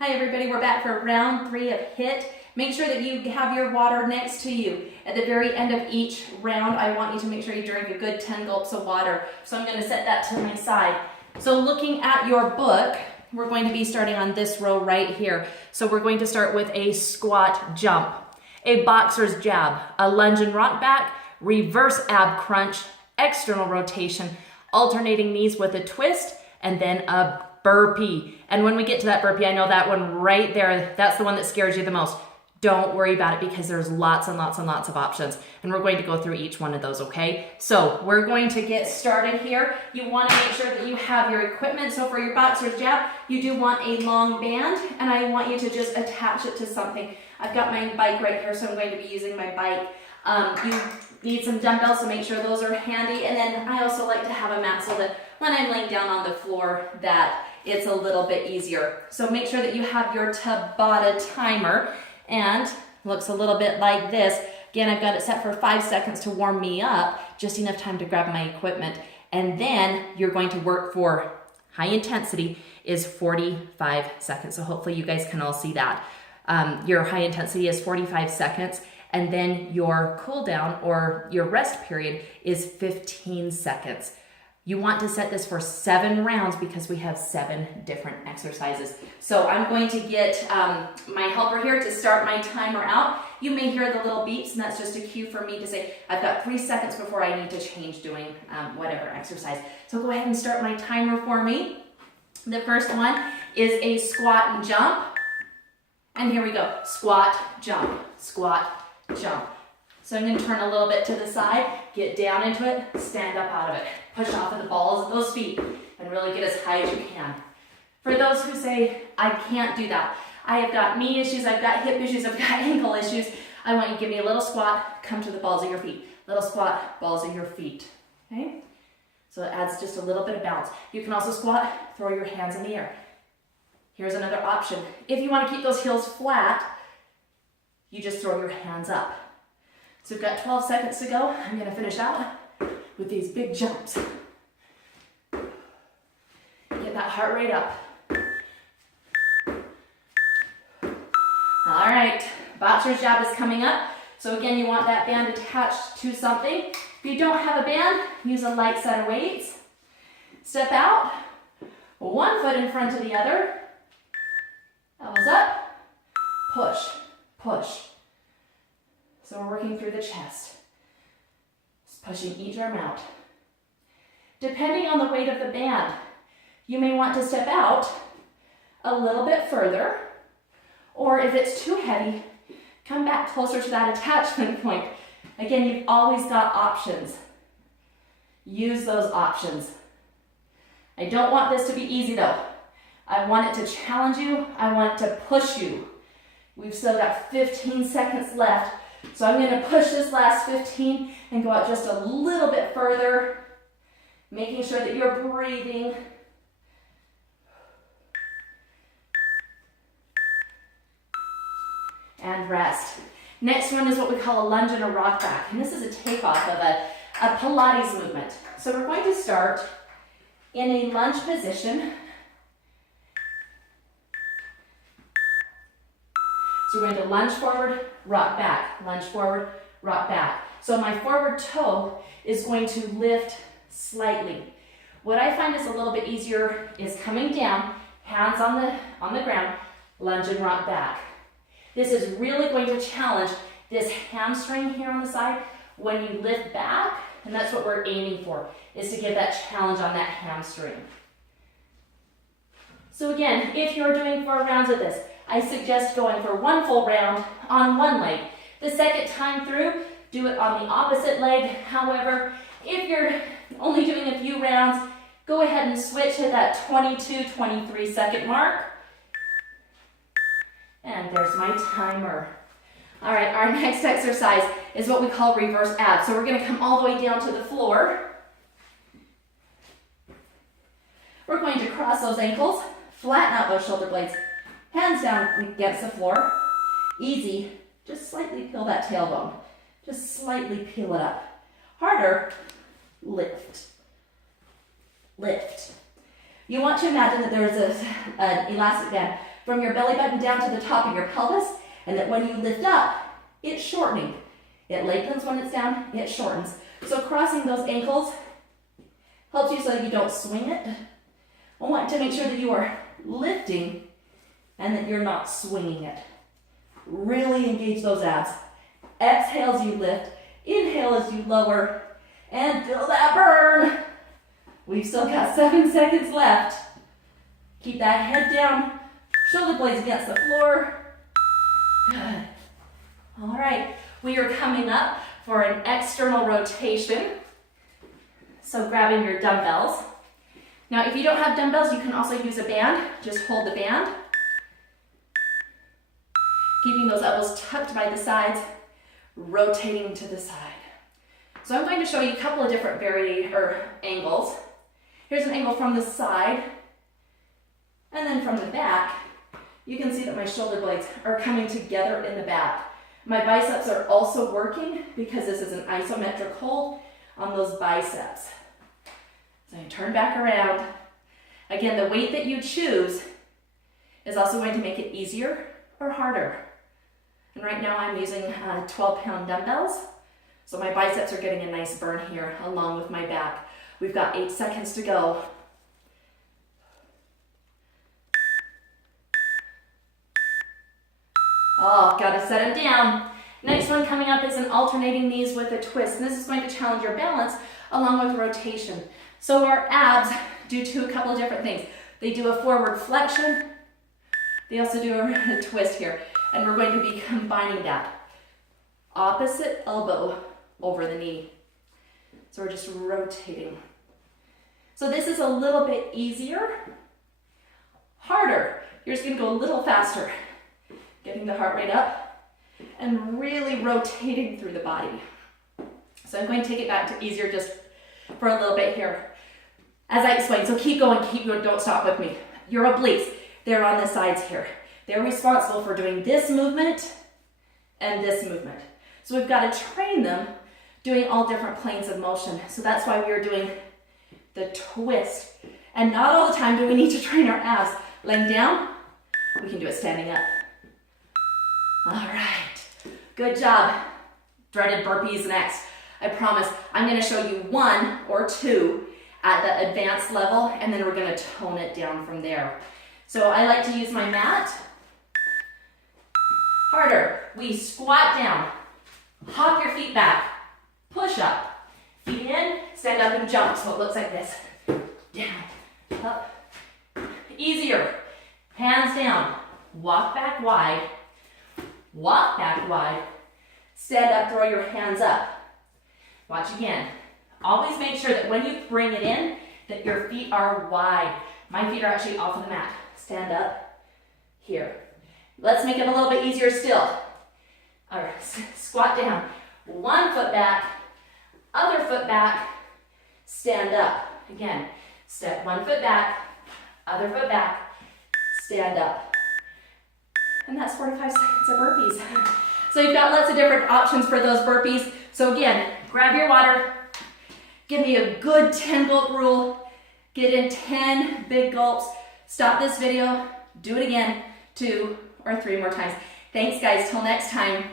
Hi everybody, we're back for round 3 of HIT. Make sure that you have your water next to you. At the very end of each round, I want you to make sure you drink a good 10 gulps of water. So I'm going to set that to my side. So looking at your book, we're going to be starting on this row right here. So we're going to start with a squat jump, a boxer's jab, a lunge and rock back, reverse ab crunch, external rotation, alternating knees with a twist, and then a burpee. And when we get to that burpee, I know that one right there, that's the one that scares you the most. Don't worry about it because there's lots and lots and lots of options. And we're going to go through each one of those, okay? So we're going to get started here. You want to make sure that you have your equipment. So for your boxer's jab, you do want a long band, and I want you to just attach it to something. I've got my bike right here, so I'm going to be using my bike. You need some dumbbells, so make sure those are handy. And then I also like to have a mat so that when I'm laying down on the floor that it's a little bit easier. So make sure that you have your Tabata timer, and looks a little bit like this. Again, I've got it set for 5 seconds to warm me up, just enough time to grab my equipment. And then you're going to work for high intensity is 45 seconds. So hopefully you guys can all see that. Your high intensity is 45 seconds. And then your cool down or your rest period is 15 seconds. You want to set this for 7 rounds because we have 7 different exercises. So I'm going to get my helper here to start my timer out. You may hear the little beeps, and that's just a cue for me to say, I've got 3 seconds before I need to change doing whatever exercise. So go ahead and start my timer for me. The first one is a squat and jump. And here we go, squat, jump, squat, jump. So I'm going to turn a little bit to the side, get down into it, stand up out of it. Push off of the balls of those feet and really get as high as you can. For those who say, I can't do that, I have got knee issues, I've got hip issues, I've got ankle issues, I want you to give me a little squat, come to the balls of your feet. Little squat, balls of your feet. Okay? So it adds just a little bit of bounce. You can also squat, throw your hands in the air. Here's another option. If you want to keep those heels flat, you just throw your hands up. So we've got 12 seconds to go. I'm going to finish out with these big jumps. Get that heart rate up. All right, boxer's jab is coming up. So again, you want that band attached to something. If you don't have a band, use a light set of weights. Step out, 1 foot in front of the other. Elbows up, push, push. So we're working through the chest. Just pushing each arm out. Depending on the weight of the band, you may want to step out a little bit further, or if it's too heavy, come back closer to that attachment point. Again, you've always got options. Use those options. I don't want this to be easy though. I want it to challenge you. I want it to push you. We've still got 15 seconds left. So I'm going to push this last 15 and go out just a little bit further, making sure that you're breathing. And rest. Next one is what we call a lunge and a rock back. And this is a takeoff of a Pilates movement. So we're going to start in a lunge position. So we're going to lunge forward, rock back, lunge forward, rock back. So my forward toe is going to lift slightly. What I find is a little bit easier is coming down, hands on the ground, lunge and rock back. This is really going to challenge this hamstring here on the side when you lift back, and that's what we're aiming for, is to get that challenge on that hamstring. So again, if you're doing 4 rounds of this, I suggest going for 1 full round on 1 leg. The second time through, do it on the opposite leg. However, if you're only doing a few rounds, go ahead and switch at that 22, 23 second mark. And there's my timer. All right, our next exercise is what we call reverse abs. So we're going to come all the way down to the floor. We're going to cross those ankles, flatten out those shoulder blades, hands down against the floor. Easy. Just slightly peel that tailbone. Just slightly peel it up. Harder. Lift. Lift. You want to imagine that there's an elastic band from your belly button down to the top of your pelvis, and that when you lift up, it's shortening. It lengthens when it's down, it shortens. So crossing those ankles helps you so that you don't swing it. I want to make sure that you are lifting and that you're not swinging it. Really engage those abs. Exhale as you lift, inhale as you lower, and feel that burn. We've still got 7 seconds left. Keep that head down, shoulder blades against the floor. Good. All right, we are coming up for an external rotation. So grabbing your dumbbells. Now, if you don't have dumbbells, you can also use a band. Just hold the band. Keeping those elbows tucked by the sides, rotating to the side. So I'm going to show you a couple of different angles. Here's an angle from the side, and then from the back. You can see that my shoulder blades are coming together in the back. My biceps are also working because this is an isometric hold on those biceps. So you turn back around. Again, the weight that you choose is also going to make it easier or harder. And right now I'm using 12-pound dumbbells. So my biceps are getting a nice burn here along with my back. We've got 8 seconds to go. Oh, gotta set it down. Next one coming up is an alternating knees with a twist. And this is going to challenge your balance along with rotation. So our abs do a couple of different things. They do a forward flexion. They also do a twist here. And we're going to be combining that. Opposite elbow over the knee. So we're just rotating. So this is a little bit easier. Harder. You're just gonna go a little faster. Getting the heart rate up and really rotating through the body. So I'm going to take it back to easier just for a little bit here. As I explained, so keep going, don't stop with me. Your obliques, they're on the sides here. They're responsible for doing this movement and this movement. So we've got to train them doing all different planes of motion. So that's why we are doing the twist. And not all the time do we need to train our abs. Laying down, we can do it standing up. All right, good job. Dreaded burpees next. I promise I'm gonna show you 1 or 2 at the advanced level, and then we're gonna tone it down from there. So I like to use my mat. Harder, we squat down, hop your feet back, push up, feet in, stand up and jump. So it looks like this, down, up. Easier, hands down, walk back wide, stand up, throw your hands up. Watch again. Always make sure that when you bring it in, that your feet are wide. My feet are actually off of the mat. Stand up here. Let's make it a little bit easier still. All right, squat down. 1 foot back, other foot back, stand up. Again, step 1 foot back, other foot back, stand up. And that's 4 to 5 seconds of burpees. So you've got lots of different options for those burpees. So again, grab your water, give me a good 10 gulp rule, get in 10 big gulps, stop this video, do it again 2 or 3 more times. Thanks guys, till next time.